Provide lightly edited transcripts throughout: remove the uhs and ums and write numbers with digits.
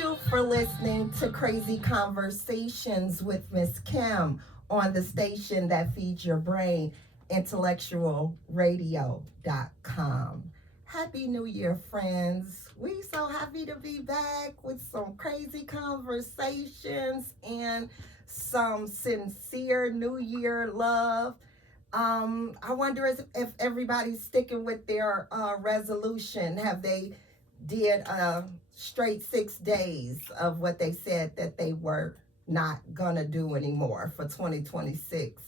you for listening to Crazy Conversations with Miss Kim on the station that feeds your brain, intellectualradio.com. Happy New Year, friends. We so happy to be back with some crazy conversations and some sincere New Year love. I wonder if everybody's sticking with their resolution. Have they did straight 6 days of what they said that they were not gonna do anymore for 2026?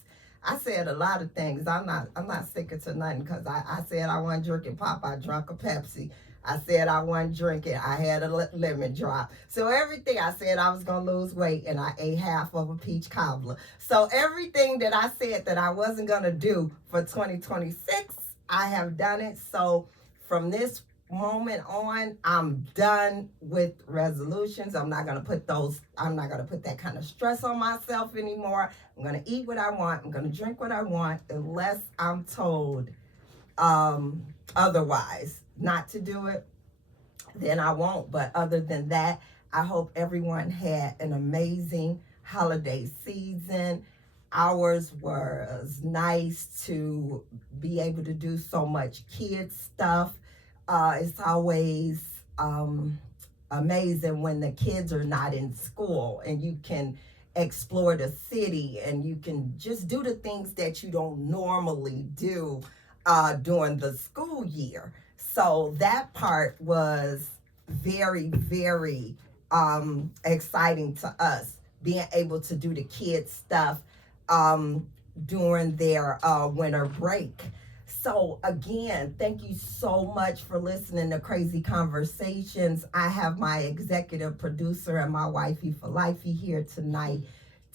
I said a lot of things. I'm not sticking to nothing because I said I wasn't drinking pop. I drank a Pepsi. I said I wasn't drinking. I had a lemon drop. So everything I said I was going to lose weight and I ate half of a peach cobbler. So everything that I said that I wasn't going to do for 2026, I have done it. So from this moment on, I'm done with resolutions. I'm not going to put that kind of stress on myself anymore. I'm going to eat what I want. I'm going to drink what I want unless I'm told otherwise not to do it, then I won't. But other than that, I hope everyone had an amazing holiday season. Ours was nice to be able to do so much kid stuff. It's always amazing when the kids are not in school and you can explore the city and you can just do the things that you don't normally do during the school year. So that part was very, very exciting to us, being able to do the kids stuff during their winter break. So again, thank you so much for listening to Crazy Conversations. I have my executive producer and my wifey for lifey here tonight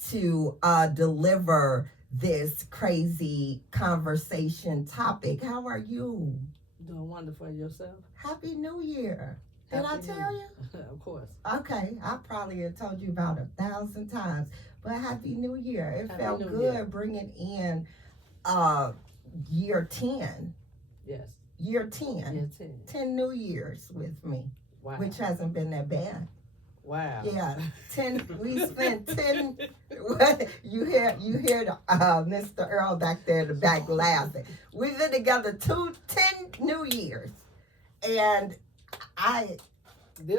to deliver this crazy conversation topic. How are you? Doing wonderful yourself. Happy New Year. Did I tell you? Of course. Okay, I probably have told you about 1,000 times, but Happy New Year. It Happy felt New good Year. bringing in year 10. Yes. Year 10. Year 10. 10 New Years with me, Wow. which hasn't been that bad. Wow. Yeah, 10. We spent 10. You hear Mr. Earl back there in the back laughing. We've been together 10 New Years, and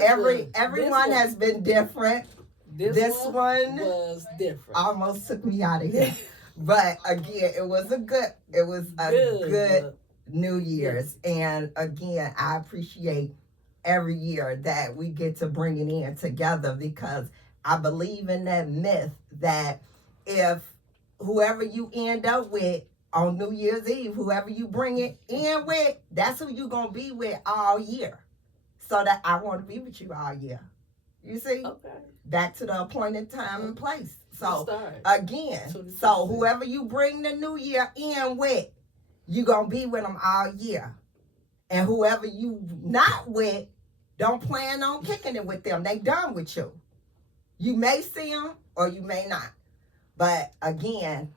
everyone has been different. This one was different. Almost took me out of here, but again, it was a good New Year's, and again, I appreciate every year that we get to bring it in together because I believe in that myth that if whoever you end up with on New Year's Eve, whoever you bring it in with, that's who you're going to be with all year. So that I want to be with you all year. You see? Okay. Back to the appointed time and place. So again, 26. so whoever you bring the New Year in with, you're going to be with them all year. And whoever you not with, don't plan on kicking it with them. They done with you. You may see them or you may not. But again,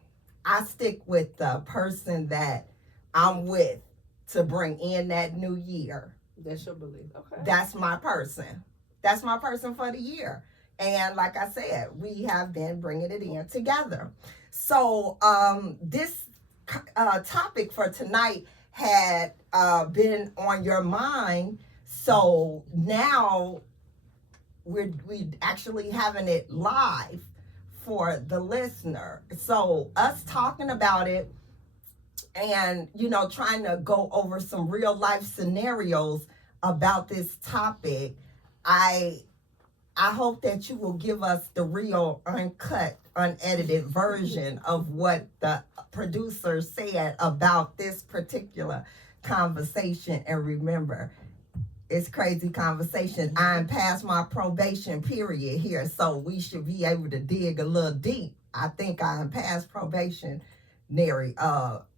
I stick with the person that I'm with to bring in that new year. That's your belief. Okay. That's my person. That's my person for the year. And like I said, we have been bringing it in together. So this topic for tonight had been on your mind. So now we're actually having it live for the listener. So us talking about it and, trying to go over some real life scenarios about this topic, I hope that you will give us the real, uncut, unedited version of what the producer said about this particular conversation. And remember, it's Crazy Conversation. I'm past my probation period here, so we should be able to dig a little deep. I think I'm past probationary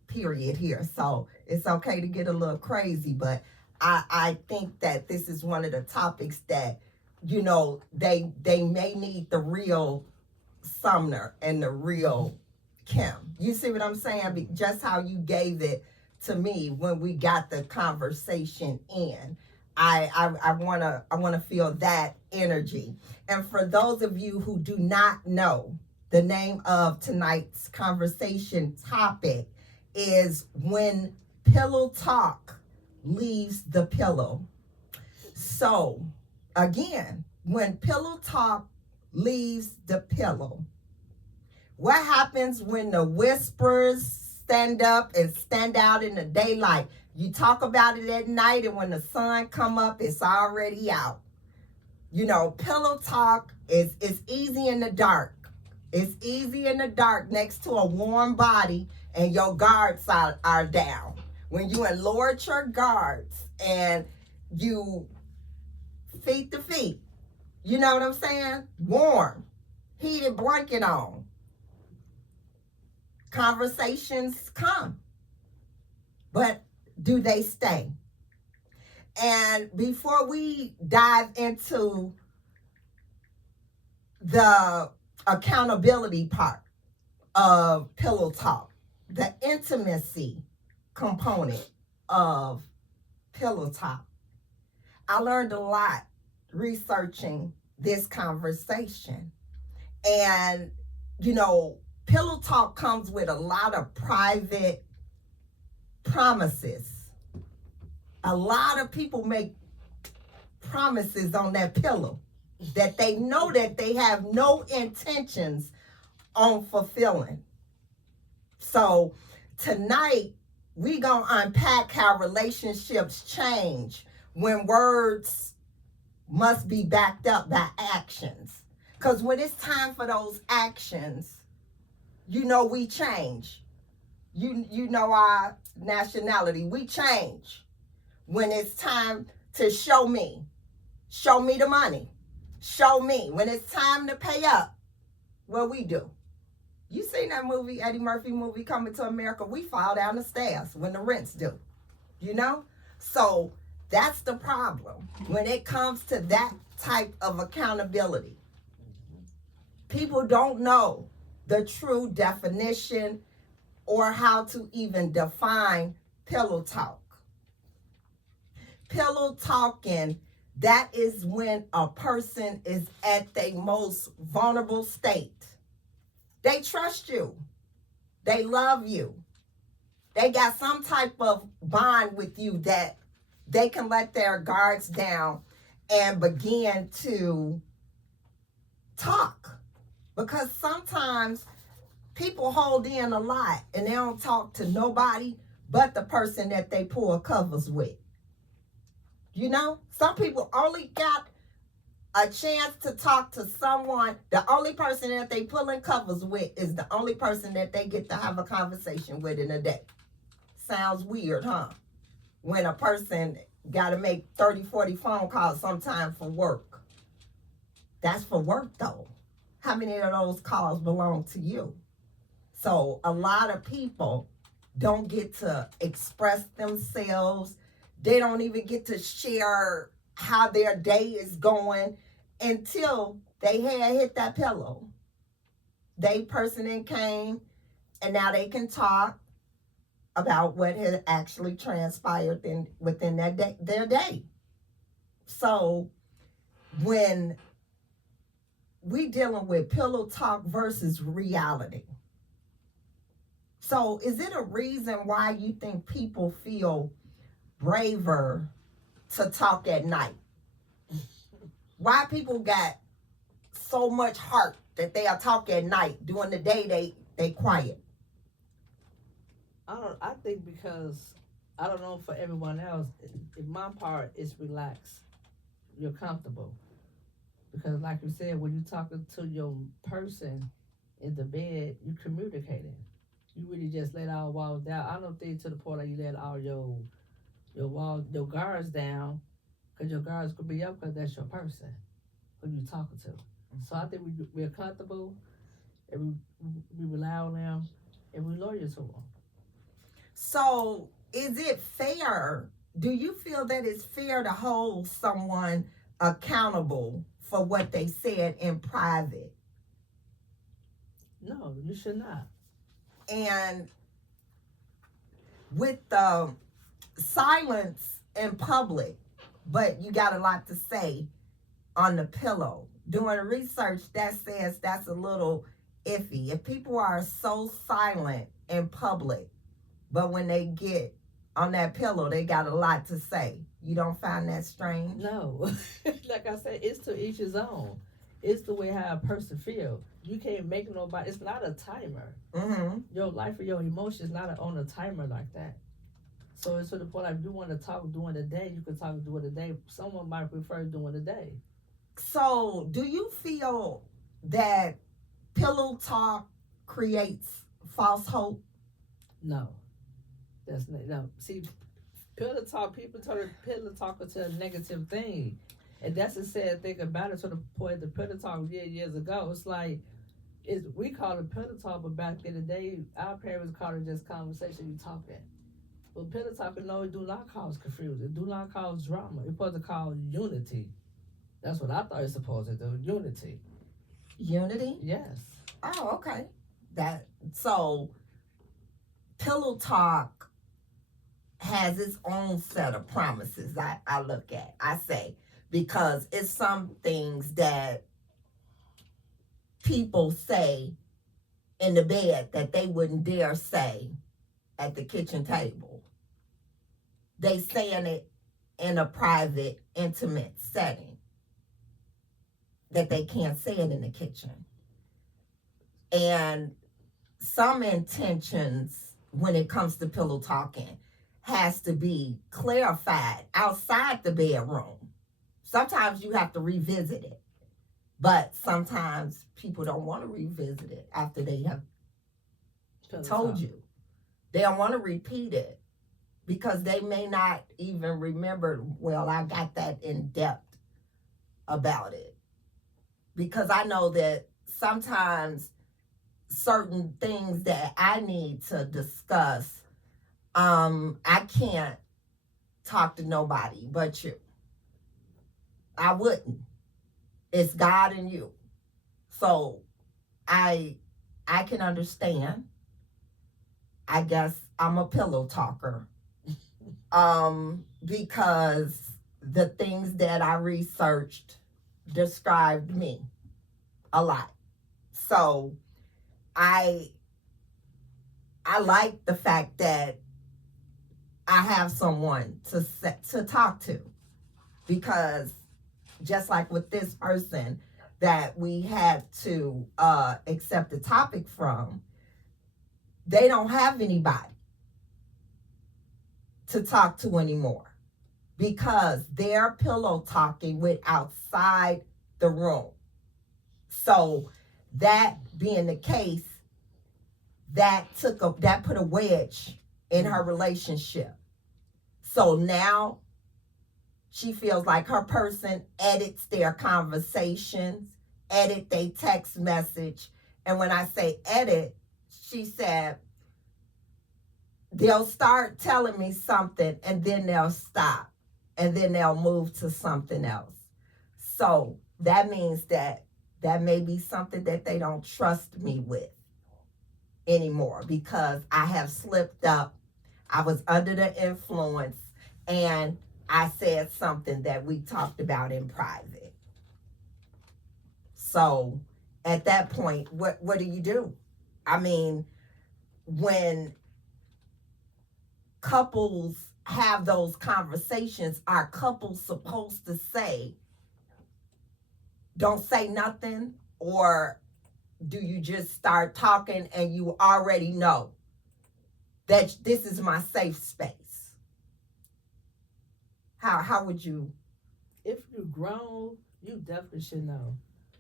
period here, so it's okay to get a little crazy, but I think that this is one of the topics that, they may need the real Sumner and the real Kim. You see what I'm saying? Just how you gave it to me when we got the conversation in. I wanna feel that energy. And for those of you who do not know, the name of tonight's conversation topic is when pillow talk leaves the pillow. So again, when pillow talk leaves the pillow, what happens when the whispers stand up and stand out in the daylight? You talk about it at night, and when the sun come up, it's already out. You know, pillow talk is easy in the dark. It's easy in the dark next to a warm body, and your guards are down. When you lowered your guards and you feet to feet, you know what I'm saying? Warm, heated blanket on. Conversations come, but do they stay? And before we dive into the accountability part of pillow talk, the intimacy component of pillow talk, I learned a lot researching this conversation. And, you know, pillow talk comes with a lot of private promises. A lot of people make promises on that pillow that they know that they have no intentions on fulfilling. So tonight we gonna unpack how relationships change when words must be backed up by actions. Because when it's time for those actions, you know we change. You know our nationality. We change when it's time to show me the money, show me. When it's time to pay up, what we do. You seen that movie, Eddie Murphy movie, Coming to America? We fall down the stairs when the rents due, you know? So that's the problem when it comes to that type of accountability. People don't know the true definition or how to even define pillow talk. Pillow talking, that is when a person is at their most vulnerable state. They trust you. They love you. They got some type of bond with you that they can let their guards down and begin to talk. Because sometimes people hold in a lot and they don't talk to nobody but the person that they pull covers with. You know, some people only got a chance to talk to someone. The only person that they pulling covers with is the only person that they get to have a conversation with in a day. Sounds weird, huh? When a person got to make 30, 40 phone calls sometime for work. That's for work, though. How many of those calls belong to you? So a lot of people don't get to express themselves. They don't even get to share how their day is going until they had hit that pillow. They person in came, and now they can talk about what had actually transpired within their day. So when we dealing with pillow talk versus reality. So is it a reason why you think people feel braver to talk at night? Why people got so much heart that they'll talk at night? During the day they quiet. I think because I don't know for everyone else. In my part, it's relaxed. You're comfortable because, like you said, when you're talking to your person in the bed, you communicating. You really just let all walls down. I don't think to the point that you let all your walls, your guards down, because your guards could be up because that's your person who you talking to. So I think we're comfortable, and we rely on them, and we loyal to them. So is it fair? Do you feel that it's fair to hold someone accountable for what they said in private? No, you should not. And with the silence in public, but you got a lot to say on the pillow. Doing research that says that's a little iffy. If people are so silent in public, but when they get on that pillow, they got a lot to say. You don't find that strange? No, like I said, it's to each his own. It's the way how a person feel. You can't make nobody. It's not a timer. Mm-hmm. Your life or your emotions not on a timer like that. So it's to the point like if you want to talk during the day, you can talk during the day. Someone might prefer during the day. So, do you feel that pillow talk creates false hope? No, that's not. No, see, pillow talk. People turn pillow talk into a negative thing, and that's the sad thing about it. To the point the pillow talk years ago, it's like we call it pillow talk, but back in the day, our parents called it just conversation. You talking. But pillow talking, no, it do not cause confusion. It do not cause drama. It's supposed to cause unity. That's what I thought it's supposed to do. Unity. Unity? Yes. Oh, okay. That so pillow talk has its own set of promises. I look at. I say because it's some things that people say in the bed that they wouldn't dare say at the kitchen table. They saying it in a private, intimate setting that they can't say it in the kitchen. And some intentions when it comes to pillow talking has to be clarified outside the bedroom. Sometimes you have to revisit it, but sometimes people don't want to revisit it after they have told you. They don't want to repeat it because they may not even remember, well, I got that in depth about it. Because I know that sometimes certain things that I need to discuss, I can't talk to nobody but you. I wouldn't. It's God and you. So I can understand. I guess I'm a pillow talker. Because the things that I researched described me a lot. So I like the fact that I have someone to talk to, because just like with this person that we had to accept the topic from, they don't have anybody to talk to anymore because they're pillow talking with outside the room. So that being the case, that put a wedge in her relationship. So now she feels like her person edits their conversations, edit their text message. And when I say edit, she said, they'll start telling me something and then they'll stop and then they'll move to something else. So that means that may be something that they don't trust me with anymore because I have slipped up. I was under the influence and I said something that we talked about in private. So at that point, what do you do? I mean, when couples have those conversations, are couples supposed to say, don't say nothing? Or do you just start talking and you already know that this is my safe space? How would you? If you're grown, you definitely should know.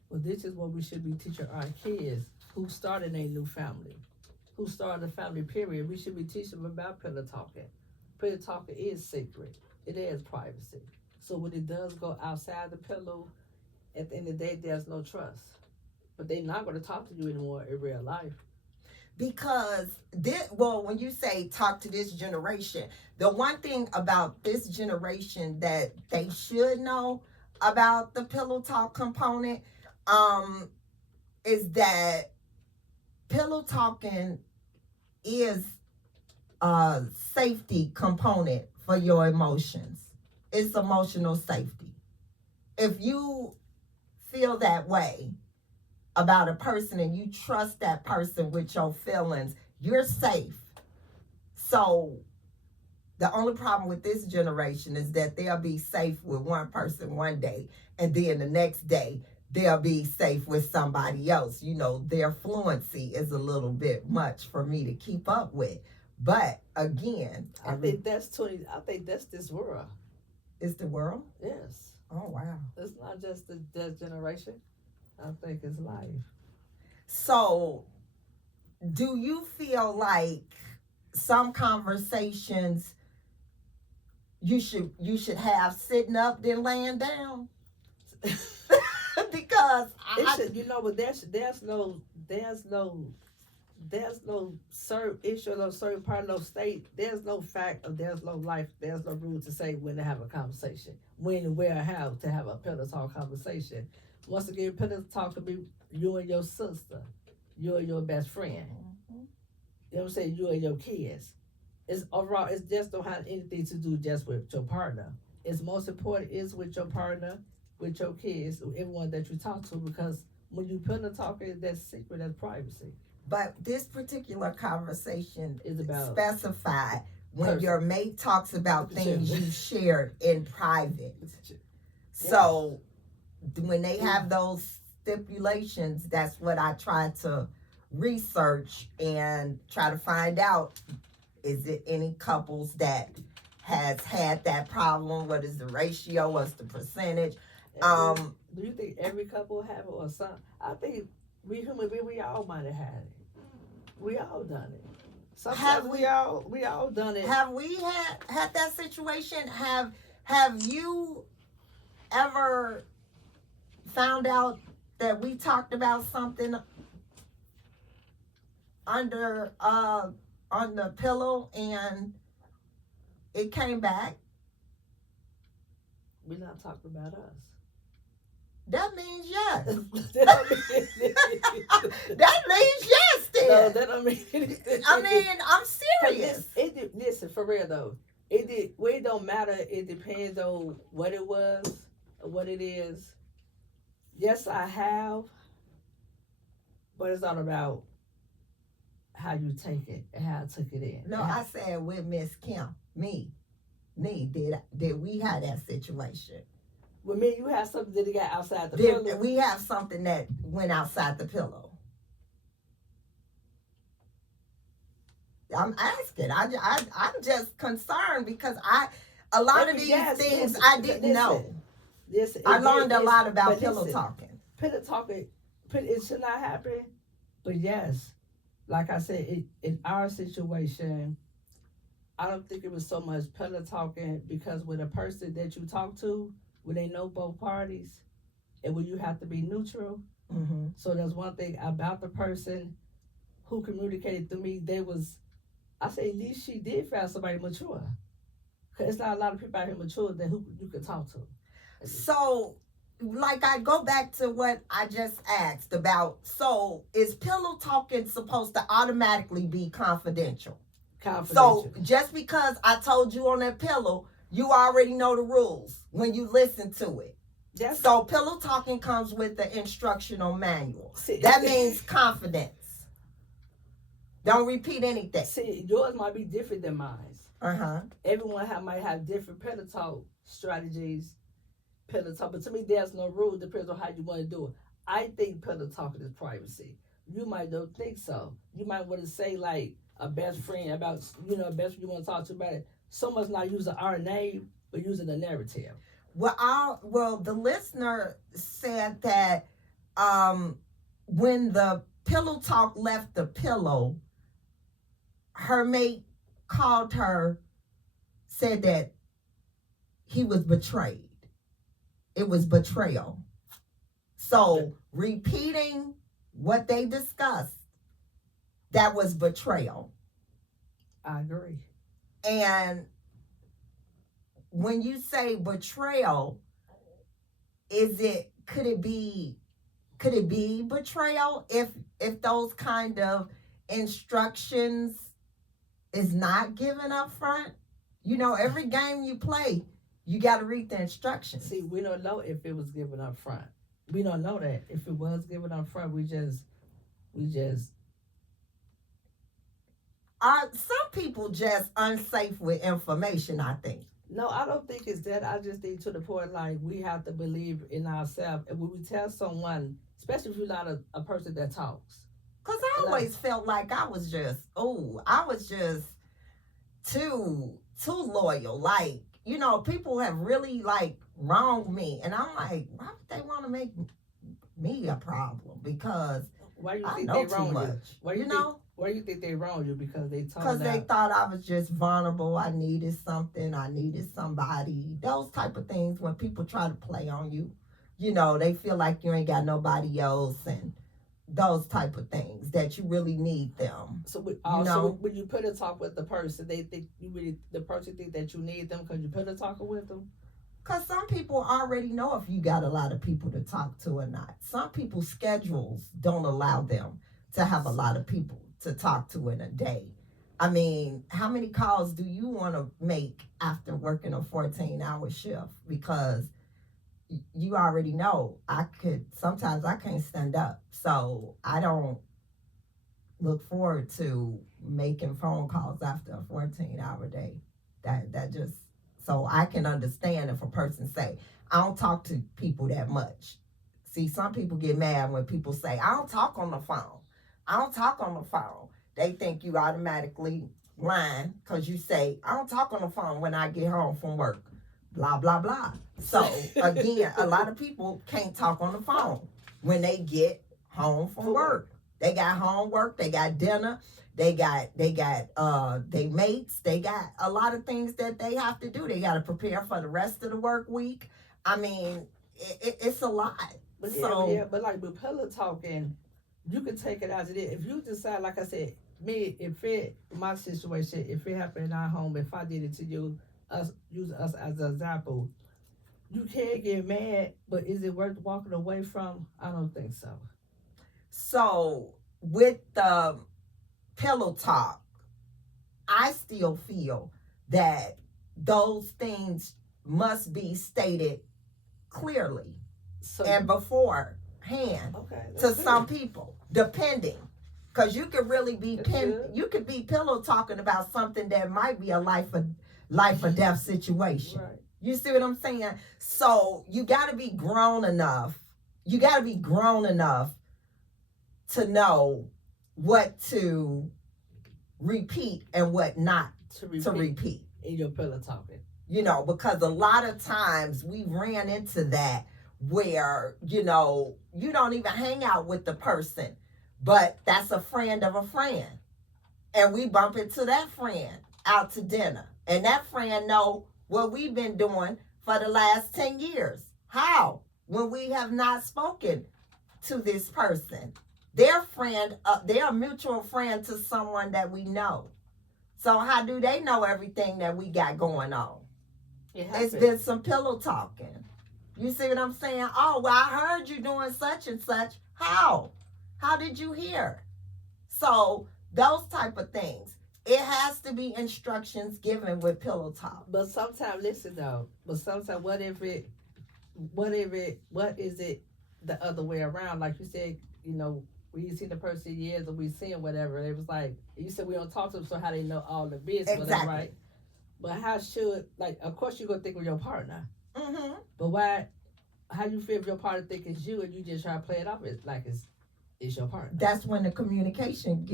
Well, this is what we should be teaching our kids who started a new family, who started a family period. We should be teaching them about pillow talking. Pillow talking is secret. It is privacy. So when it does go outside the pillow, at the end of the day, there's no trust. But they're not going to talk to you anymore in real life. Because when you say talk to this generation, the one thing about this generation that they should know about the pillow talk component is that pillow talking is a safety component for your emotions it's emotional safety. If you feel that way about a person and you trust that person with your feelings, you're safe. So the only problem with this generation is that they'll be safe with one person one day, and then the next day they'll be safe with somebody else. You know, their fluency is a little bit much for me to keep up with. But again, I think that's this world. it's the world. Yes. Oh wow. It's not just the generation. I think it's life. So, do you feel like some conversations you should have sitting up then laying down? Because but there's no certain issue, no certain part, no state. There's no fact, or there's no life, there's no rule to say when to have a conversation, when and where, how to have a pillow talk conversation. Once again, pillow talk could be you and your sister, you and your best friend. You know what I'm saying? You and your kids. It's overall. It just don't have anything to do just with your partner. It's most important is with your partner, with your kids, everyone that you talk to, because when you pillow talking, that's secret, that's privacy. But this particular conversation Is about specified when person. your mate talks about things you shared in private. Yeah. So when they have those stipulations, that's what I try to research and try to find out. Is it any couples that has had that problem? What is the ratio? What's the percentage? Do you think every couple have it or some? I think we human beings, we all might have had it. We all done it. Sometimes we all done it. Have we had that situation? Have you ever found out that we talked about something under on the pillow and it came back? We're not talking about us. That means yes. That don't mean anything. That means yes then. No, that don't mean anything. I mean, I'm serious. Listen, for real though. Well, it don't matter. It depends on what it was or what it is. Yes, I have, but it's all about how you take it and how I took it in. No, I said with Miss Kim. Me. Did we have that situation? With me, you have something that got outside the pillow. Did we have something that went outside the pillow? I'm asking. I'm just concerned because a lot of these things I didn't know. I learned a lot about pillow talking. Pillow talking, it should not happen. But yes, like I said, in our situation, I don't think it was so much pillow talking, because with a person that you talk to, when they know both parties, and when you have to be neutral. Mm-hmm. So there's one thing about the person who communicated to me. I say at least she did find somebody mature. Cause it's not a lot of people out here mature that who you can talk to. So, like, I go back to what I just asked about. So, is pillow talking supposed to automatically be confidential? So, just because I told you on that pillow, you already know the rules when you listen to it. Yes. So, pillow talking comes with the instructional manual. That means confidence. Don't repeat anything. See, yours might be different than mine. Uh-huh. Everyone might have different pillow talk strategies. Pillow talk, but to me, there's no rule. Depends on how you want to do it. I think pillow talking is privacy. You might don't think so. You might want to say like a best friend about, a best friend you want to talk to about it. Someone's not using our name, but using the narrative. Well, the listener said that when the pillow talk left the pillow, her mate called her, said that he was betrayed. It was betrayal. So repeating what they discussed, that was betrayal. I agree. And when you say betrayal, could it be betrayal if those kind of instructions is not given up front? Every game you play, You got to read the instructions. See, we don't know if it was given up front. We don't know that. If it was given up front, we just Some people just unsafe with information, I think. no, I don't think it's that. I just think to the point like we have to believe in ourselves. And when we tell someone, especially if you're not a person that talks. Because I always felt like I was just too loyal. Like, people have really like wronged me. And I'm like, why would they want to make me a problem? Because Why you I think know they too wrong much. you? Why you think why you think they wrong you? Because they told Because they thought I was just vulnerable. I needed something. I needed somebody. Those type of things when people try to play on you. They feel like you ain't got nobody else and those type of things that you really need them. So, know? when you put a talk with the person, they think the person think that you need them because you put a talker with them? Because some people already know if you got a lot of people to talk to or not. Some people's schedules don't allow them to have a lot of people to talk to in a day. I mean, how many calls do you want to make after working a 14-hour shift? Because you already know sometimes I can't stand up. So I don't look forward to making phone calls after a 14-hour day. That just, so I can understand if a person say, I don't talk to people that much. See, some people get mad when people say, I don't talk on the phone. I don't talk on the phone. They think you automatically lying because you say, I don't talk on the phone when I get home from work. Blah, blah, blah. So, again, a lot of people can't talk on the phone when they get home from work. They got homework, they got dinner, they got they mates, they got a lot of things that they have to do. They got to prepare for the rest of the work week. I mean, it's a lot. But but like with pillow talking, you can take it as it is. If you decide, like I said, my situation, if it happened in our home, if I did it to you, use us as an example, you can't get mad, but is it worth walking away from? I don't think so. So with the pillow talk, I still feel that those things must be stated clearly and beforehand to some people, depending. Because you could really be pillow talking about something that might be a life or death situation. Right. You see what I'm saying? So you got to be grown enough. You got to be grown enough to know what to repeat and what not to repeat in your pillow talking. Because a lot of times we ran into that where, you don't even hang out with the person, but that's a friend of a friend. And we bump into that friend out to dinner. And that friend know what we've been doing for the last 10 years. How? When we have not spoken to this person. They're a mutual friend to someone that we know. So how do they know everything that we got going on? It's been some pillow talking. You see what I'm saying? Oh, well, I heard you doing such and such. How? How did you hear? So those type of things. It has to be instructions given with pillow talk. But sometimes, listen though. But sometimes, what is it the other way around? Like you said, we seen the person years or we seen whatever. It was like you said we don't talk to them, so how they know all the business, exactly. Right? But how should of course you're gonna think with your partner. Mm-hmm. But how you feel if your partner think it's you and you just try to play it up like it's your partner? That's when the communication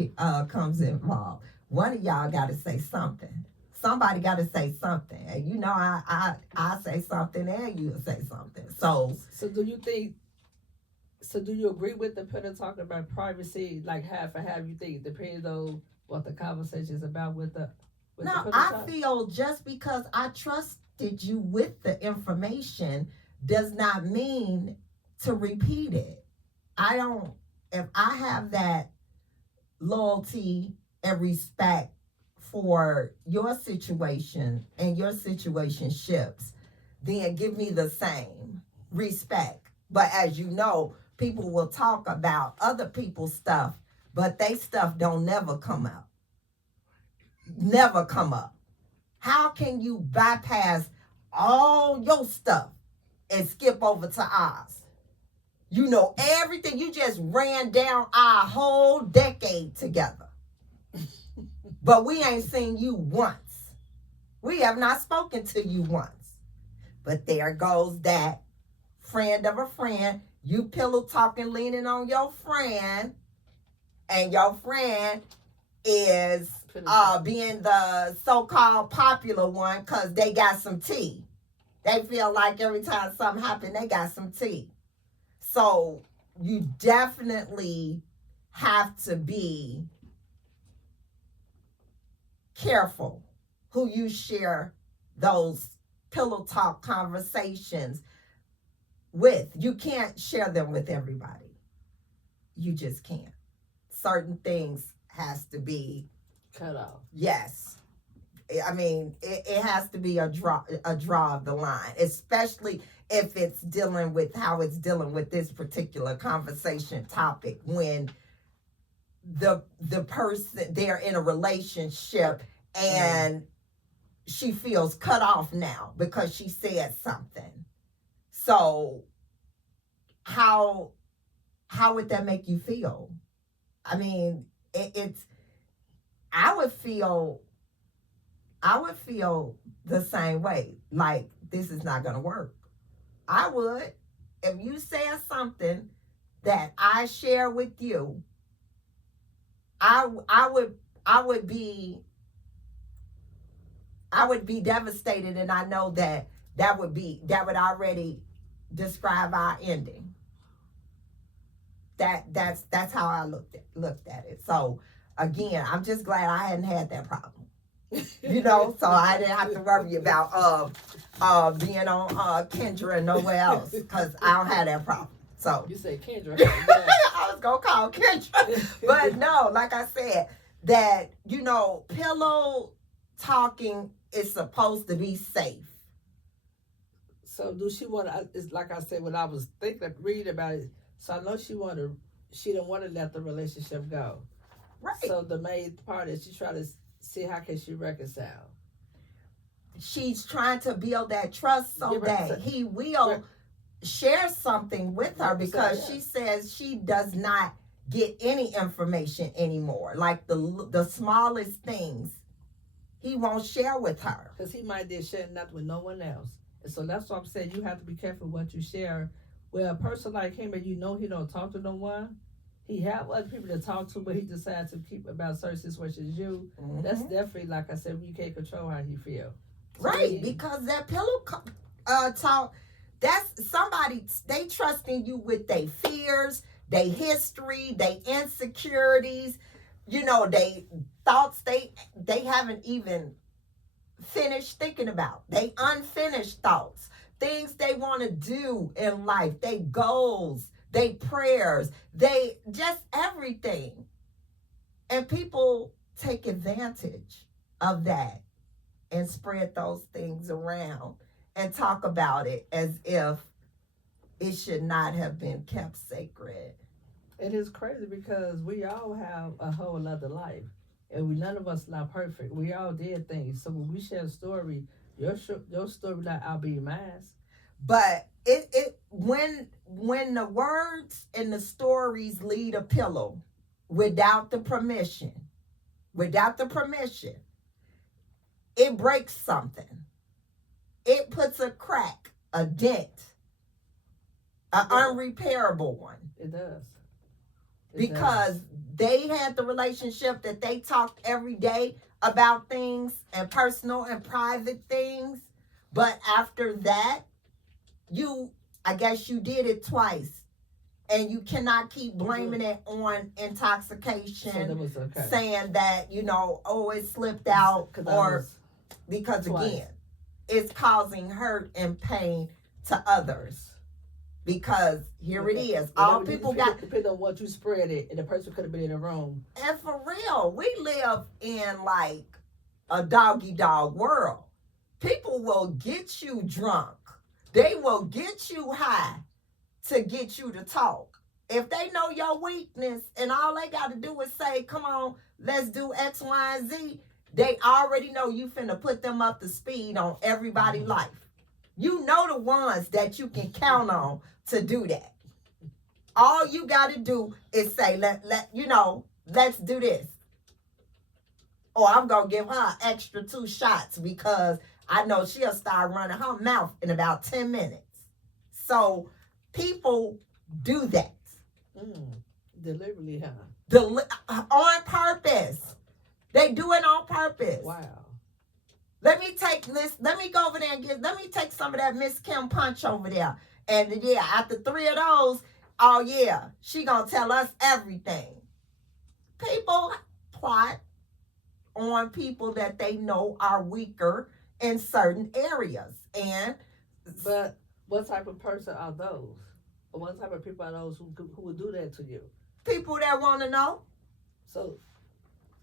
comes involved. One of y'all got to say something. Somebody got to say something. And I say something and you'll say something. So do you think? So do you agree with the pillow talking about privacy, like half and half? You think it depends on what the conversation is about with the. No, I feel just because I trusted you with the information does not mean to repeat it. If I have that loyalty and respect for your situation and your situationships, then give me the same respect. But as you know, people will talk about other people's stuff, but they stuff don't never come out. Never come up. How can you bypass all your stuff and skip over to ours. You know everything. You just ran down our whole decade together. But we ain't seen you once. We have not spoken to you once. But there goes that friend of a friend. You pillow talking, leaning on your friend. And your friend is being the so-called popular one because they got some tea. They feel like every time something happens, they got some tea. So you definitely have to be careful who you share those pillow talk conversations with. You can't share them with everybody. You just can't. Certain things has to be cut off. Yes. I mean, it has to be a draw of the line, especially if it's dealing with how it's dealing with this particular conversation topic, when the person, they're in a relationship and she feels cut off now because she said something. So how would that make you feel? I mean, it's I would feel the same way. Like, this is not gonna work. I would. If you said something that I share with you, I would be devastated, and I know that would already describe our ending. That's how I looked at it. So again, I'm just glad I hadn't had that problem. You know, so I didn't have to worry about being on Kendra and nowhere else, because I don't have that problem. So you say Kendra. I was gonna call Kendra, but no, like I said, that pillow talking is supposed to be safe. So do she want to? It's like I said when I was reading about it. So I know she didn't want to let the relationship go. Right. So the main part is she try to see how can she reconcile. She's trying to build that trust so that he will share something with her, because she says she does not get any information anymore. Like the smallest things, he won't share with her. Because he might be sharing nothing with no one else. And so that's why I'm saying you have to be careful what you share. Well, a person like him, and he don't talk to no one, he have other people to talk to, but he decides to keep about certain situations. That's definitely, like I said, you can't control how he feel. So right, because that pillow talk, that's somebody, they trusting you with their fears, their history, their insecurities, they thoughts they haven't even finished thinking about, they unfinished thoughts, things they want to do in life, they goals, they prayers, they just everything. And people take advantage of that and spread those things around and talk about it as if it should not have been kept sacred. It is crazy because we all have a whole other life, and none of us not perfect. We all did things. So when we share a story, your story not outbe mine. But when the words and the stories lead a pillow without the permission, it breaks something. It puts a crack, a dent, an unrepairable one. It does. Because they had the relationship that they talked every day about things and personal and private things. But after that, I guess you did it twice. And you cannot keep blaming it on intoxication, saying that, it slipped out, or because again, it's causing hurt and pain to others. Because here it is. All people got, depending on what you spread it, and the person could have been in the room. And for real, we live in like a dog world. People will get you drunk. They will get you high to get you to talk. If they know your weakness and all they got to do is say, come on, let's do X, Y, and Z, they already know you finna put them up to speed on everybody's life. You know the ones that you can count on to do that. All you got to do is say, let's do this. Or I'm going to give her an extra 2 shots because I know she'll start running her mouth in about 10 minutes. So people do that. Deliberately, huh? On purpose. They do it on purpose. Wow. Let me go over there and let me take some of that Miss Kim punch over there. And yeah, after 3 of those, oh yeah, she gonna tell us everything. People plot on people that they know are weaker in certain areas. But what type of person are those? Or what type of people are those who would do that to you? People that want to know. So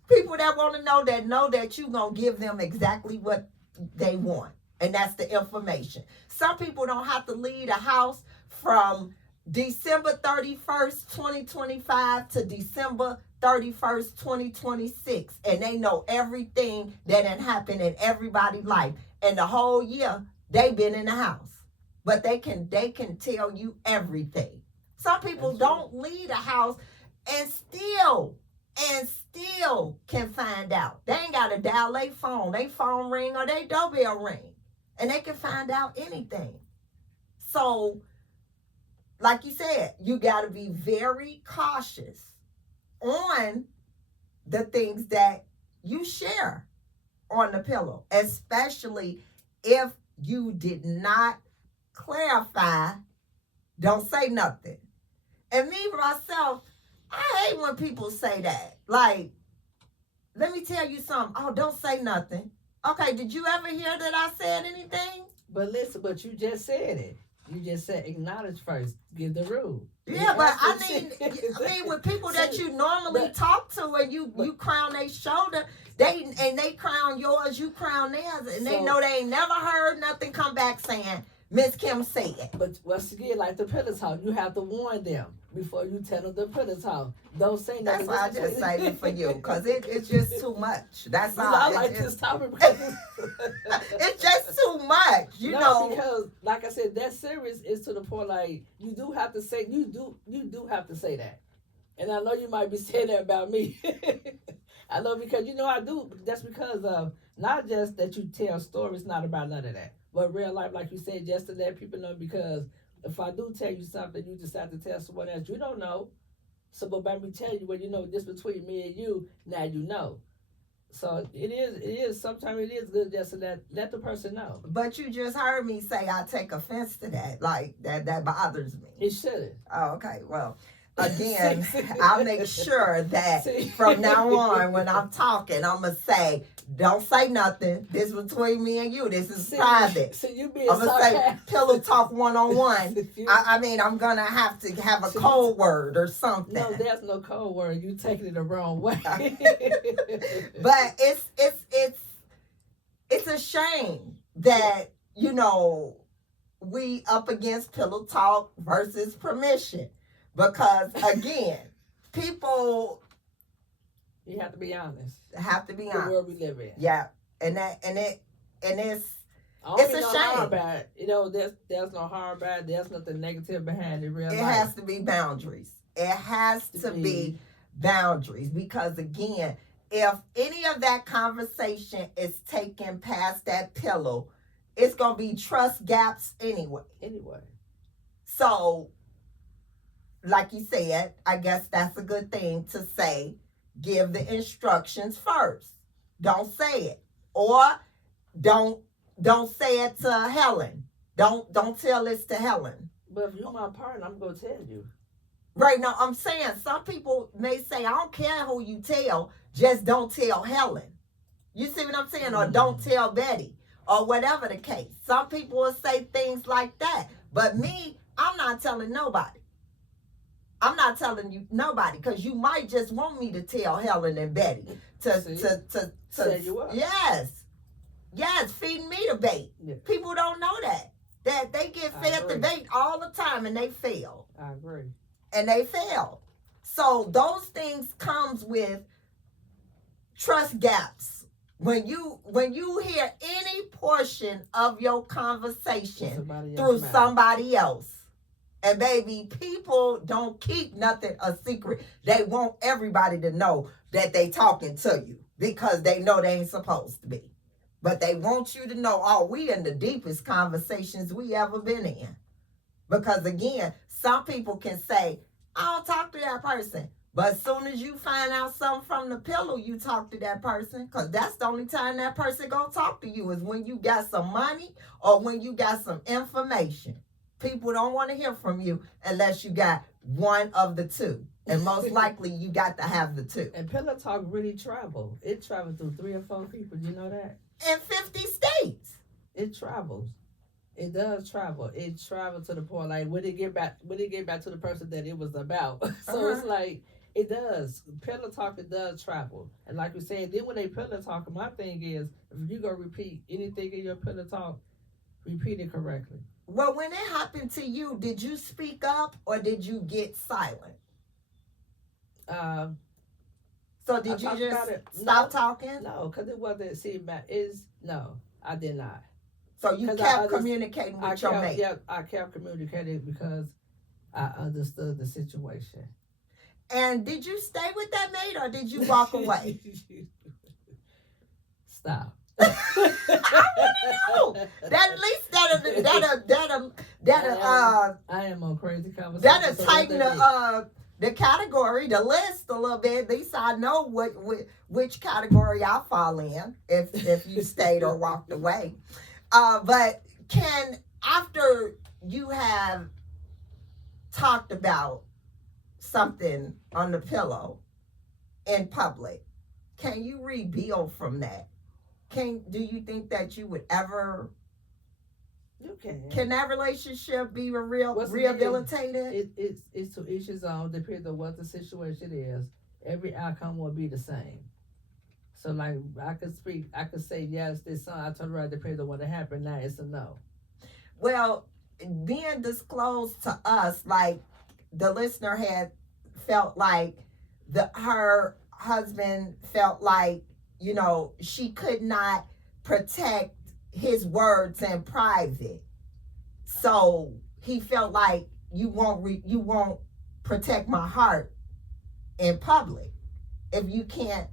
people that want to know that you're going to give them exactly what they want. And that's the information. Some people don't have to leave the house from December 31st, 2025 to December 31st, 2026. And they know everything that had happened in everybody's life. And the whole year, they've been in the house. But they can tell you everything. Some people don't leave the house and still can find out. They ain't got to dial their phone ring or their doorbell ring. And they can find out anything. So, like you said, you got to be very cautious on the things that you share on the pillow, especially if you did not clarify. Don't say nothing. And me, myself, I hate when people say that. Like, let me tell you something. Oh, don't say nothing. Okay, did you ever hear that I said anything? But listen, you just said it. You just said acknowledge first. Give the rule. Yeah, but I mean, with people that you normally talk to and you crown their shoulder, they crown yours, you crown theirs, and they know they ain't never heard nothing come back saying Miss Kim said. But once again, like the pillow talk, you have to warn them before you tell them the pillow talk. Don't say nothing. That's why I just say it for you, because it's just too much. That's all. I like this topic because it's just too much, you know. Because, like I said, that serious is to the point. Like you do have to say have to say that. And I know you might be saying that about me. I know because I do. That's because of not just that you tell stories, not about none of that. But real life, like you said, just to let people know, because if I do tell you something, you decide to tell someone else, you don't know. So, but by me telling you, this between me and you, now you know. So it is, sometimes it is good just to let the person know. But you just heard me say I take offense to that. Like, that bothers me. It shouldn't. Oh, okay. Well, again, I'll make sure that from now on, when I'm talking, I'm going to say, don't say nothing. This is between me and you. This is private. You being I'm going to say pillow talk one-on-one. I mean, I'm going to have a code word or something. No, there's no code word. You taking it the wrong way. But it's a shame that, we up against pillow talk versus permission. Because, again, people... You have to be honest. Have to be honest. The world we live in. Yeah, and it's a shame. Harm about it. There's no harm about it. There's nothing negative behind it. Real life. It has to be boundaries. It has to be boundaries, because again, if any of that conversation is taken past that pillow, it's gonna be trust gaps anyway. So, like you said, I guess that's a good thing to say. Give the instructions first. Don't say it. Or don't say it to Helen. Don't tell this to Helen. But if you're my partner, I'm gonna tell you. Right now, I'm saying some people may say, I don't care who you tell, just don't tell Helen. You see what I'm saying? Or don't tell Betty. Or whatever the case. Some people will say things like that. But me, I'm not telling nobody. I'm not telling you nobody, because you might just want me to tell Helen and Betty to set you up. Yes, feeding me the bait. Yeah. People don't know that they get fed the bait all the time and they fail. I agree. And they fail. So those things comes with trust gaps When you hear any portion of your conversation Somebody else through mouth. somebody else, and baby, people don't keep nothing a secret. They want everybody to know that they talking to you because they know they ain't supposed to be. But they want you to know, oh, we in the deepest conversations we ever been in. Because again, some people can say, I don't talk to that person. But as soon as you find out something from the pillow, you talk to that person. Because that's the only time that person gonna talk to you is when you got some money or when you got some information. People don't want to hear from you unless you got one of the two. And most likely you got to have the two. And pillow talk really travel. It travels through 3 or 4 people. You know that? In 50 states. It travels. It does travel. It travels to the point like when it get back to the person that it was about. So it's like it does. Pillow talk, it does travel. And like you said, then when they pillow talk, my thing is if you go repeat anything in your pillow talk, repeat it correctly. Well, when it happened to you, did you speak up or did you get silent? So did you just stop talking? No, because it wasn't. See, no, I did not. So you kept communicating with your mate. Yeah, I kept communicating because I understood the situation. And did you stay with that mate or did you walk away? Stop. I want to know. That at least I am on crazy conversation. That'll tighten the category, the list a little bit. At least I know which category I fall in if you stayed or walked away. But after you have talked about something on the pillow in public, can you rebuild from that? Do you think that you would ever? You can. Can that relationship be rehabilitated? It's to each his own. Depends on what the situation is. Every outcome will be the same. So like I could say yes, this son. I told her it depends on what happened. Now it's a no. Well, being disclosed to us, like the listener had felt like her husband felt like, you know, she could not protect his words in private. So he felt like you won't protect my heart in public. If you can't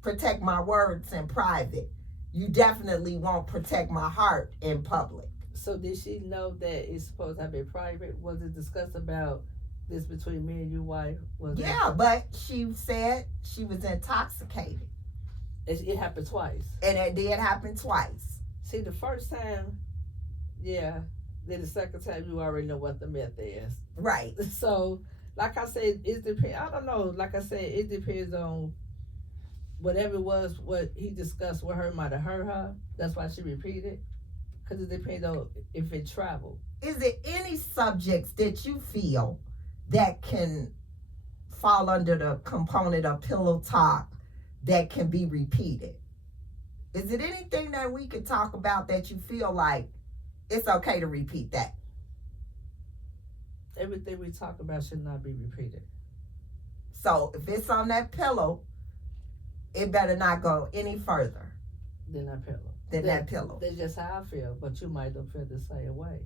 protect my words in private, you definitely won't protect my heart in public. So did she know that it's supposed to have been private? Was it discussed about this between me and your wife? But she said she was intoxicated. It happened twice. And it did happen twice. See, the first time, yeah. Then the second time, you already know what the myth is. Right. So, like I said, it depends. I don't know. Like I said, it depends on whatever it was, what he discussed with her might have hurt her. That's why she repeated. Because it depends on if it traveled. Is there any subjects that you feel that can fall under the component of pillow talk that can be repeated? Is it anything that we could talk about that you feel like it's okay to repeat that? Everything we talk about should not be repeated. So if it's on that pillow, it better not go any further than that pillow. That's just how I feel, but you might don't feel the same way.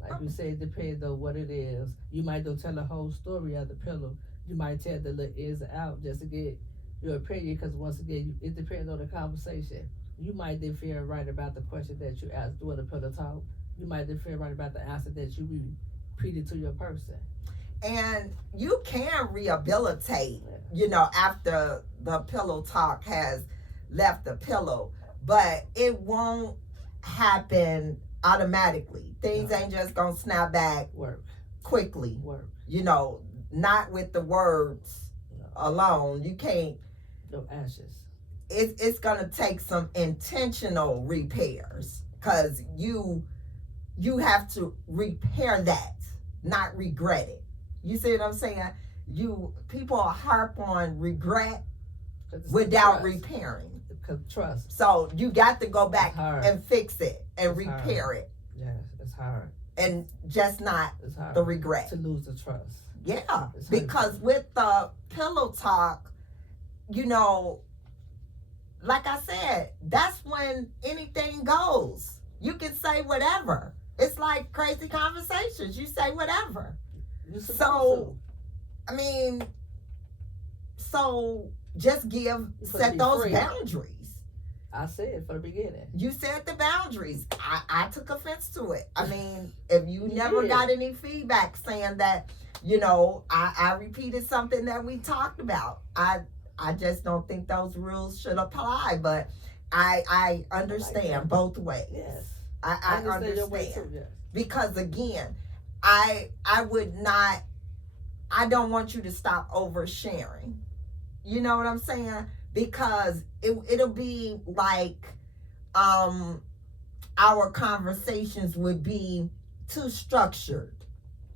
Like you say, it depends on what it is. You might don't tell the whole story of the pillow. You might tell the little ins and out just to get your opinion, because once again, it depends on the conversation. You might then feel right about the question that you asked during the pillow talk. You might then feel right about the answer that you repeated to your person. And you can rehabilitate, you know, after the pillow talk has left the pillow, but it won't happen automatically. Things ain't just gonna snap back quickly. You know, not with the words alone. You can't. No ashes. It's gonna take some intentional repairs, because you have to repair that, not regret it. You see what I'm saying? People harp on regret without repairing. Trust. So you got to go back and fix it and repair it. Yeah, it's hard. And just not the regret. To lose the trust. Yeah, because with the pillow talk, you know, like I said, that's when anything goes. You can say whatever. It's like crazy conversations. You say whatever. You're supposed So, I mean, so just set be those free. boundaries. I said from the beginning. You set the boundaries. I took offense to it. I mean, if you never did. got any feedback saying that, you know, I repeated something that we talked about. I just don't think those rules should apply. But I understand both ways. Yes. I understand your way understand. too. Yes. Because again, I would not. I don't want you to stop oversharing. You know what I'm saying? Because it'll be like our conversations would be too structured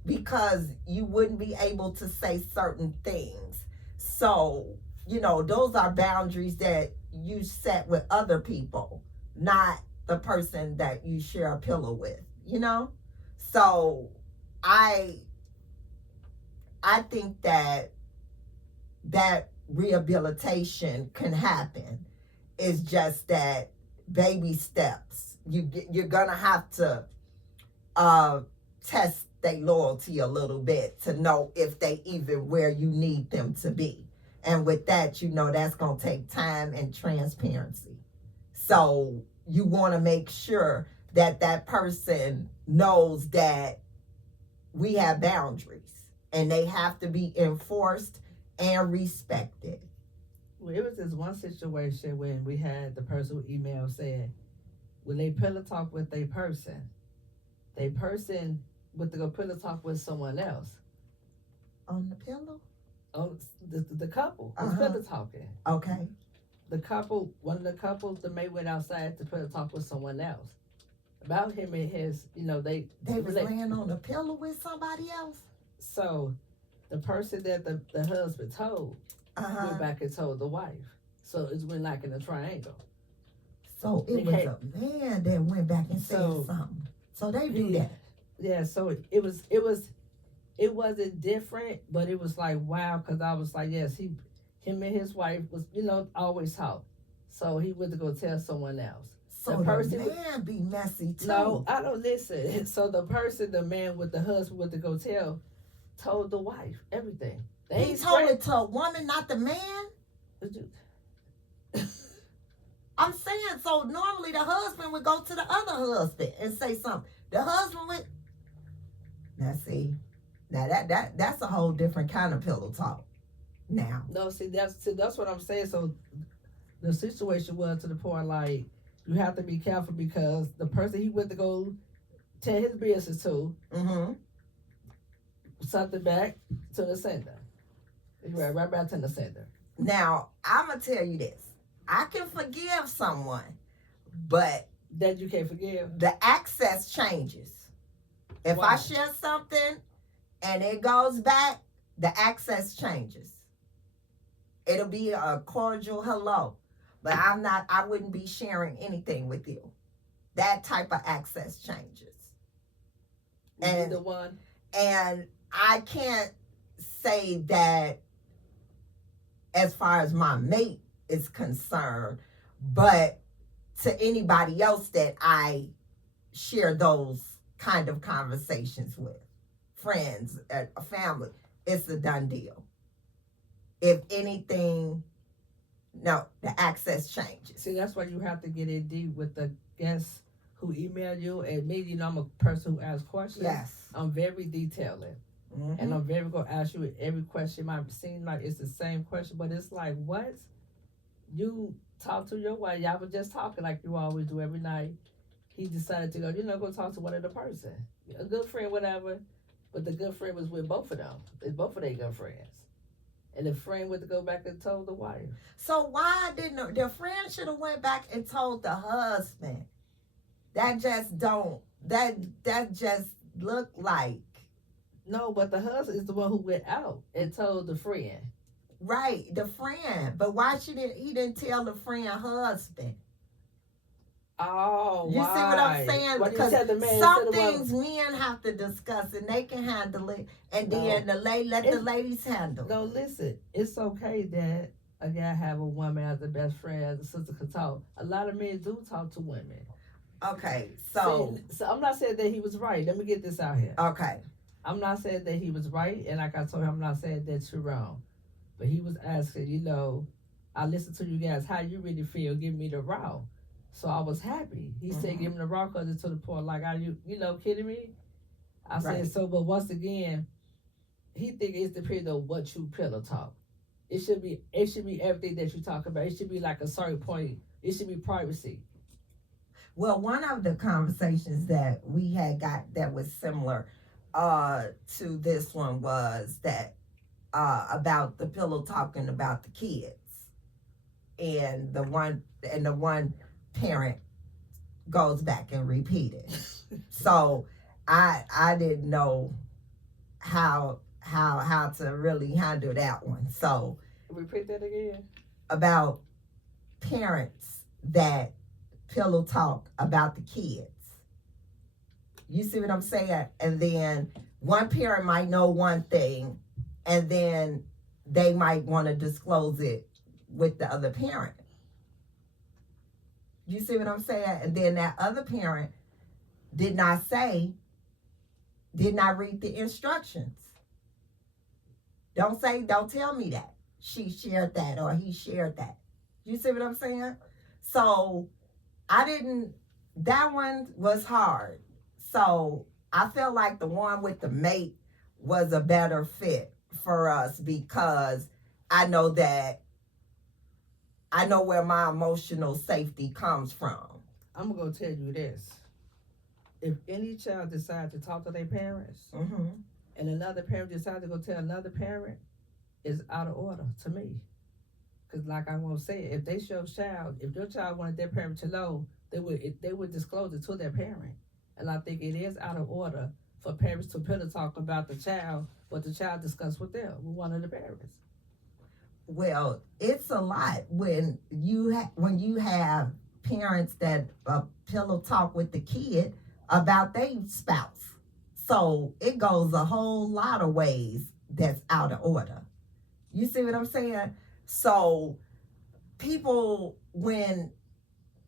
because you wouldn't be able to say certain things. So, you know, those are boundaries that you set with other people, not the person that you share a pillow with, you know? So I think that rehabilitation can happen. It's just that baby steps. You're gonna have to test their loyalty a little bit to know if they even where you need them to be. And with that, you know that's gonna take time and transparency. So you want to make sure that that person knows that we have boundaries and they have to be enforced and respected. Well, it was this one situation when we had the person who emailed saying, when they pillow talk with a person, they person with to go pillow talk with someone else. On the pillow? Oh, the couple was Uh-huh. pillow talking. Okay. The couple, one of the couples, the mate went outside to pillow talk with someone else about him and his, you know, they was laying on the pillow with somebody else? So the person that the husband told went back and told the wife. So it's been like in a triangle. So it was a man that went back and said So- something. So they do that. Yeah, so it wasn't different, but it was like wow, because I was like, yes, him and his wife was, you know, always talk. So he went to go tell someone else. So the man be messy too. No, I don't listen. So the man with the husband with to go told the wife everything. They He ain't told spread- it to a woman, not the man. I'm saying, so normally the husband would go to the other husband and say something. The husband would. Now see, now that's a whole different kind of pillow talk. Now. No, see that's what I'm saying. So the situation was to the point like you have to be careful because the person he went to go tell his business to Mm-hmm. something back to the sender. Right back to the sender. Now, I'm going to tell you this. I can forgive someone, but That you can't forgive. the access changes. If Why? I share something and it goes back, the access changes. It'll be a cordial hello, but I wouldn't be sharing anything with you. That type of access changes. And the one. And I can't say that as far as my mate is concerned, but to anybody else that I share those kind of conversations with, friends, a family, it's a done deal. If anything, no, the access changes. See, that's why you have to get in deep with the guests who email you. And me, you know, I'm a person who asks questions. Yes. I'm very detailing. Mm-hmm. And I'm very going to ask you every question. It might seem like it's the same question, but it's like, what? You talk to your wife. Y'all were just talking like you always do every night. He decided to go, go talk to one other person. A good friend, whatever. But the good friend was with both of them. It's both of their good friends. And the friend went to go back and told the wife. So why didn't the friend should have went back and told the husband? That just look like. No, but the husband is the one who went out and told the friend. Right, the friend. But why he didn't tell the friend husband? Oh, You see what I'm saying? Why Because didn't you tell the man some instead of things men have to discuss and they can handle it, and No. then let the ladies handle No, it. listen. It's okay that a guy have a woman as a best friend, as a sister could talk. A lot of men do talk to women. Okay, so See, I'm not saying that he was right. Let me get this out here. okay, I'm not saying that he was right, and like I told him, I'm not saying that you're wrong. But he was asking, I listened to you guys, how you really feel, give me the raw. So I was happy. He said, give me the raw because it's to the point, like, are you, kidding me? I Right. said, so, but once again, he think it's depending on what you pillow talk. It should be everything that you talk about. It should be like a certain point. It should be privacy. well, one of the conversations that we had got that was similar to this one was that about the pillow talking about the kids, and the one parent goes back and repeat it. So I didn't know how to really handle that one. So Repeat that again. about parents that pillow talk about the kids. You see what I'm saying? And then one parent might know one thing, and then they might want to disclose it with the other parent. You see what I'm saying? And then that other parent did not read the instructions. Don't tell me that she shared that or he shared that. You see what I'm saying? So that one was hard. So I felt like the one with the mate was a better fit for us because I know where my emotional safety comes from. I'm going to tell you this. If any child decides to talk to their parents, Mm-hmm. and another parent decides to go tell another parent, it's out of order to me. Because like I want to say, if your child wanted their parent to know, they would disclose it to their parent. And I think it is out of order for parents to pillow talk about the child, what the child discussed with one of the parents. Well, it's a lot when you have parents that pillow talk with the kid about their spouse. So it goes a whole lot of ways that's out of order. You see what I'm saying? So people, when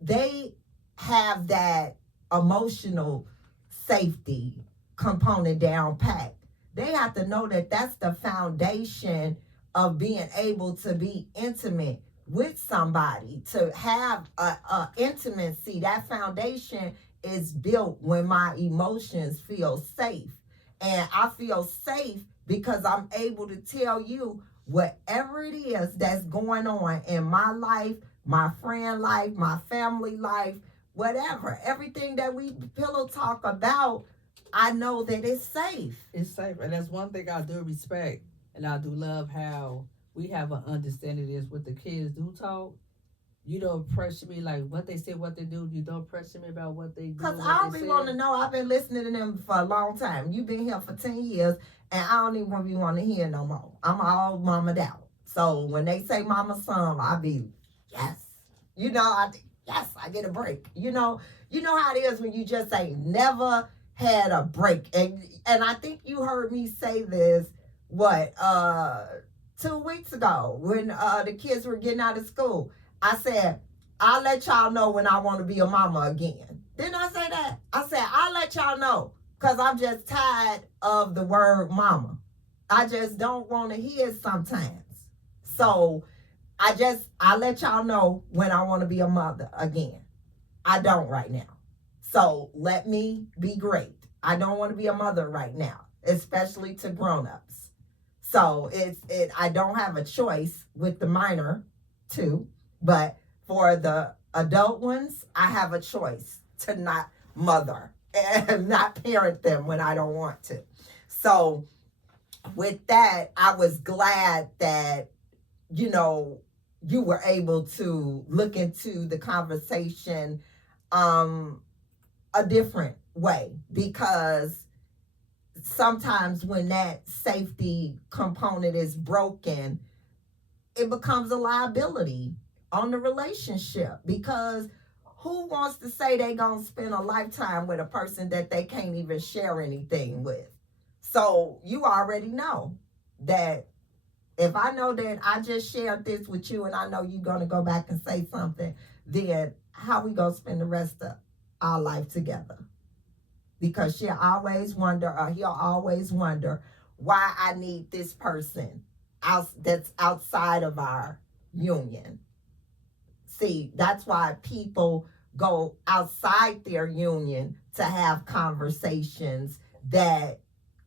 they have that emotional safety component down pat, they have to know that that's the foundation of being able to be intimate with somebody, to have a intimacy. That foundation is built when my emotions feel safe, and I feel safe because I'm able to tell you whatever it is that's going on in my life, my friend life, my family life, whatever, everything that we pillow talk about, I know that it's safe. It's safe, and that's one thing I do respect, and I do love how we have an understanding is what the kids do talk. You don't pressure me like what they say, what they do. You don't pressure me about what they do. Because I don't want to know. I've been listening to them for a long time. You've been here for 10 years, and I don't even want to hear no more. I'm all mamaed out. So when they say mama son, I be, yes. I get a break. You know how it is when you just ain't never had a break. And I think you heard me say this, 2 weeks ago when the kids were getting out of school. I said, I'll let y'all know when I want to be a mama again. Didn't I say that? I said, I'll let y'all know because I'm just tired of the word mama. I just don't want to hear it sometimes. So I let y'all know when I want to be a mother again. I don't right now. So let me be great. I don't want to be a mother right now, especially to grown-ups. So I don't have a choice with the minor too. But for the adult ones, I have a choice to not mother and not parent them when I don't want to. So with that, I was glad that, you were able to look into the conversation a different way, because sometimes when that safety component is broken, it becomes a liability on the relationship, because who wants to say they gonna spend a lifetime with a person that they can't even share anything with? So you already know that If I know that I just shared this with you and I know you're going to go back and say something, then how we going to spend the rest of our life together? Because she'll always wonder, or he'll always wonder, why I need this person that's outside of our union. See, that's why people go outside their union to have conversations that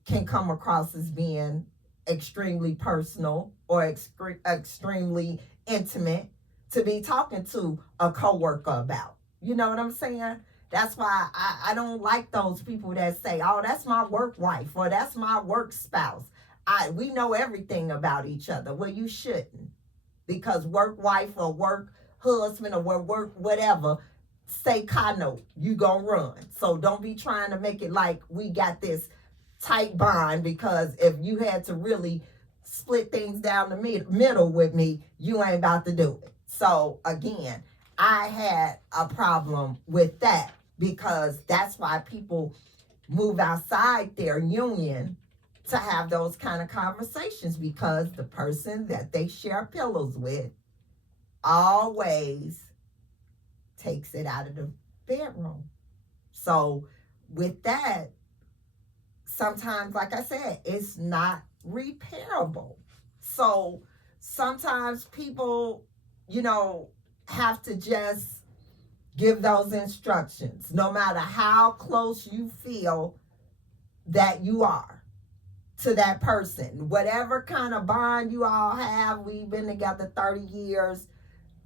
can come across as being extremely personal or extremely intimate to be talking to a coworker about. You know what I'm saying? That's why I don't like those people that say, oh, that's my work wife or that's my work spouse. We know everything about each other. Well, you shouldn't. Because work wife or work husband or work whatever, say kano, you gonna run. So don't be trying to make it like we got this tight bond, because if you had to really split things down the middle with me, you ain't about to do it. So again, I had a problem with that, because that's why people move outside their union to have those kind of conversations, because the person that they share pillows with always takes it out of the bedroom. So with that, sometimes, like I said, it's not repairable. So sometimes people, have to just give those instructions, no matter how close you feel that you are to that person. Whatever kind of bond you all have, we've been together 30 years,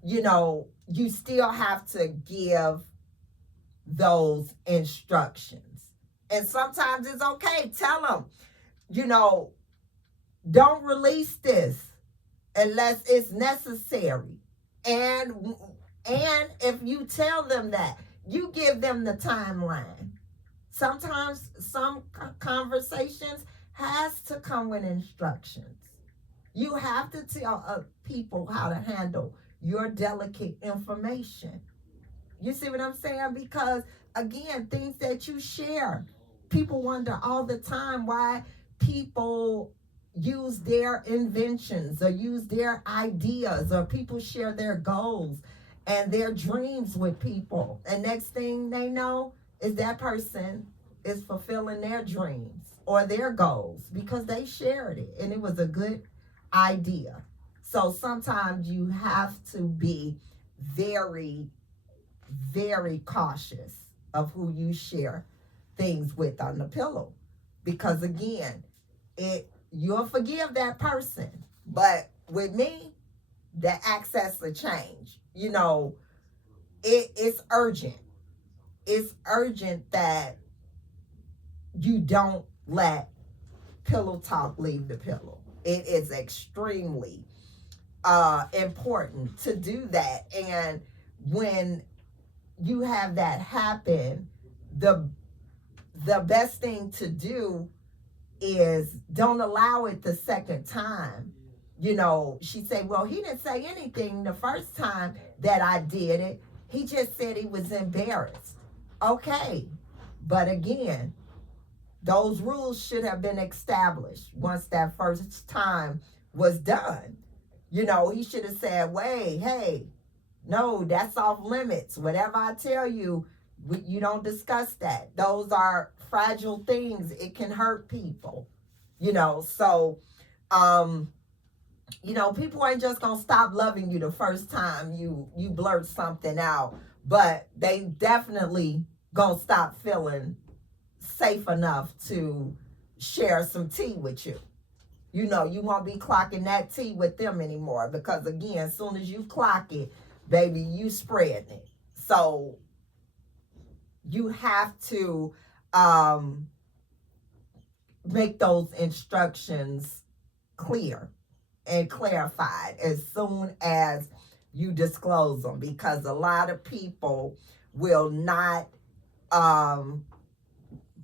you still have to give those instructions. And sometimes it's okay. Tell them, don't release this unless it's necessary. And if you tell them that, you give them the timeline. Sometimes some conversations has to come with instructions. You have to tell people how to handle your delicate information. You see what I'm saying? Because again, things that you share, people wonder all the time why people use their inventions or use their ideas, or people share their goals and their dreams with people. And next thing they know is that person is fulfilling their dreams or their goals because they shared it and it was a good idea. So sometimes you have to be very, very cautious of who you share things with on the pillow. Because again, you'll forgive that person. But with me, the access to change. It's urgent. It's urgent that you don't let pillow talk leave the pillow. It is extremely important to do that. And when you have that happen, the best thing to do is don't allow it the second time. She said, well, he didn't say anything the first time that I did it. He just said he was embarrassed. Okay. But again, those rules should have been established once that first time was done. He should have said, wait, hey, no, that's off limits. Whatever I tell you, you don't discuss that. Those are fragile things. It can hurt people. So, people ain't just gonna stop loving you the first time you blurt something out, but they definitely gonna stop feeling safe enough to share some tea with you. You won't be clocking that tea with them anymore, because again, as soon as you clock it, baby, you spreading it. So you have to make those instructions clear and clarified as soon as you disclose them, because a lot of people will not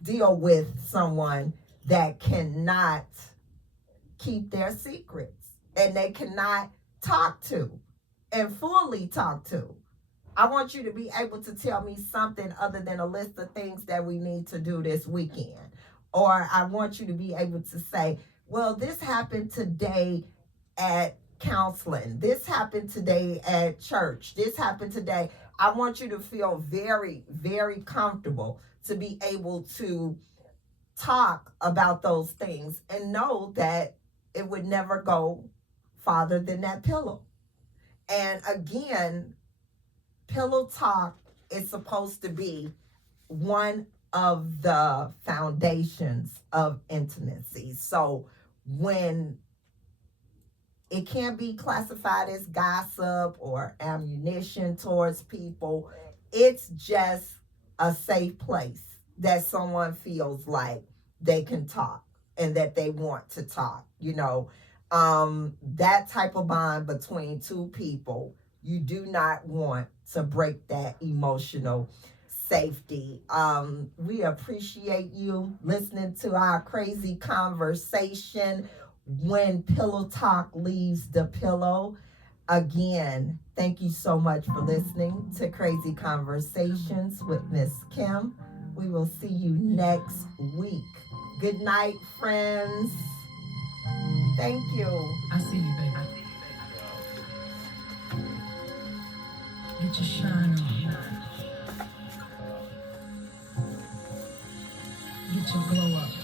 deal with someone that cannot keep their secrets and they cannot talk to and fully talk to. I want you to be able to tell me something other than a list of things that we need to do this weekend. Or I want you to be able to say, well, this happened today at counseling. This happened today at church. This happened today. I want you to feel very, very comfortable to be able to talk about those things and know that it would never go farther than that pillow. And again, pillow talk is supposed to be one of the foundations of intimacy. So when it can't be classified as gossip or ammunition towards people, it's just a safe place that someone feels like they can talk and that they want to talk. That type of bond between two people, you do not want to break that emotional safety. We appreciate you listening to our crazy conversation when pillow talk leaves the pillow. Again, thank you so much for listening to Crazy Conversations with Miss Kim. We will see you next week. Good night, friends. Thank you. I see you, baby. Get your shine on. Get your glow up.